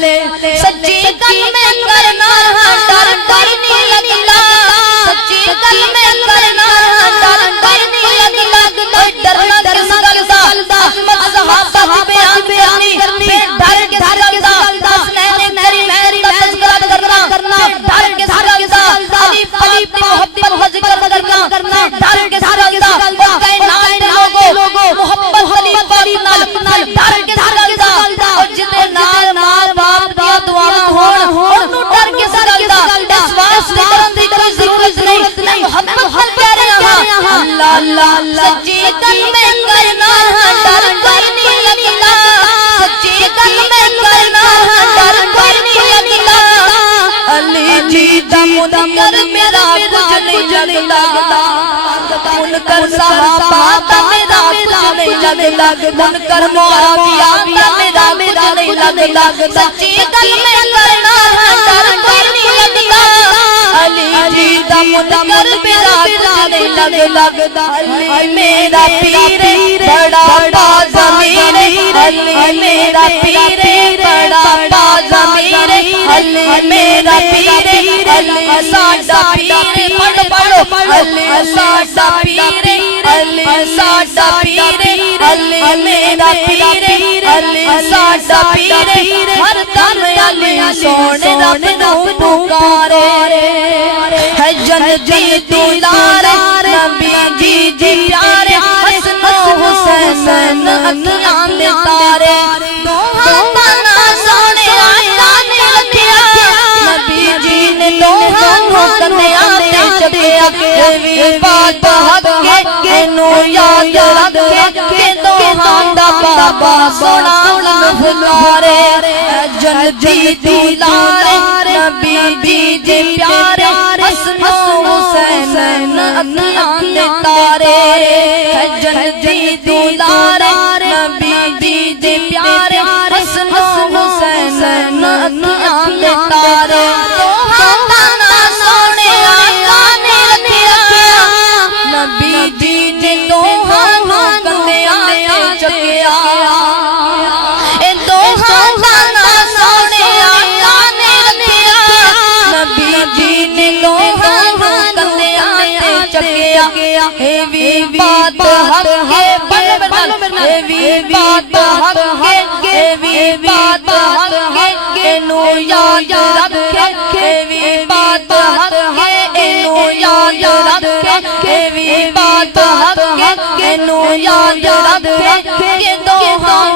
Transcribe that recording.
सच्ची गल में करना डर डर नहीं लगता, सच्ची गल में करना डर डर नहीं लगता, डरना किस गल दा अहमद सहाबा बयान करनी डर किस गल दा, हसनैन मेरी तज़किरा करना डर किस गल दा, अली पाक की मोहब्बत जिक्र करना डर किस गल दा, और कायनात के लोगों मोहब्बत अली पाक नाल डर किस गल दा, और जिते नाल नाल बाप दी दुआवां होण ओनू डर किस गल दा, इस वास्ते करन दी कोई जरूरत नहीं, मोहब्बत हल कह रहे हां अल्लाह अल्लाह। सच्ची गल में करना डर डर नहीं लगता, सच्ची गल में करना डर डर नहीं लगता, अली जी दा मुनकर मेरा कुछ नहीं लगता, मुनकर सहाबा दा मेरा कुछ नहीं लगता, मुनकर मुआविया दा मेरा कुछ नहीं लगता, सच्ची गल में करना डर डर नहीं लगता, अली जी दा मुनकर मेरा कुछ नहीं लगता, अली मेरा पीर बड़ा बाज़मीर, अली मेरा पीर बड़ा बाज़मीर, अली मेरा पीर, अली साडा पीर पढ़ो अली साडा पीर, अली साडा पीर, अली मेरा पीर, अली साडा पीर, हर दम अली सोने रब नू पुकारे, है जन्नती दुलारे नबी जी जी प्यारे, हसन हुसैन अखियां दे तारे, दोहां ताना सोने आया ने रखिया, नबी जी ने दोहां कन्या ते चकिया, एवी बात हक के नो याद रखे, दोहां दा बाबा सोना फुलारे, जन्नती दुलारे नबी जी जी प्यारे, हसन हुसैन अखियां दे तारे, जन्नती दुलारे नबी जी जी प्यारे, हसन हुसैन अखियां दे तारे, दोहां ताना सोने आका ने रखिया, नबी जी ने दोहां कन्या ते चकिया, ए दोहां ताना सोने आका ने रखिया, नबी जी ने दोहां कन्या ते चकिया, एवी बात हक है एवी बात हक है, एवी बात हक है नो याद रखे, एवी बात हक है नो याद रखे, एवी बात हक है नो याद रखे, दोहां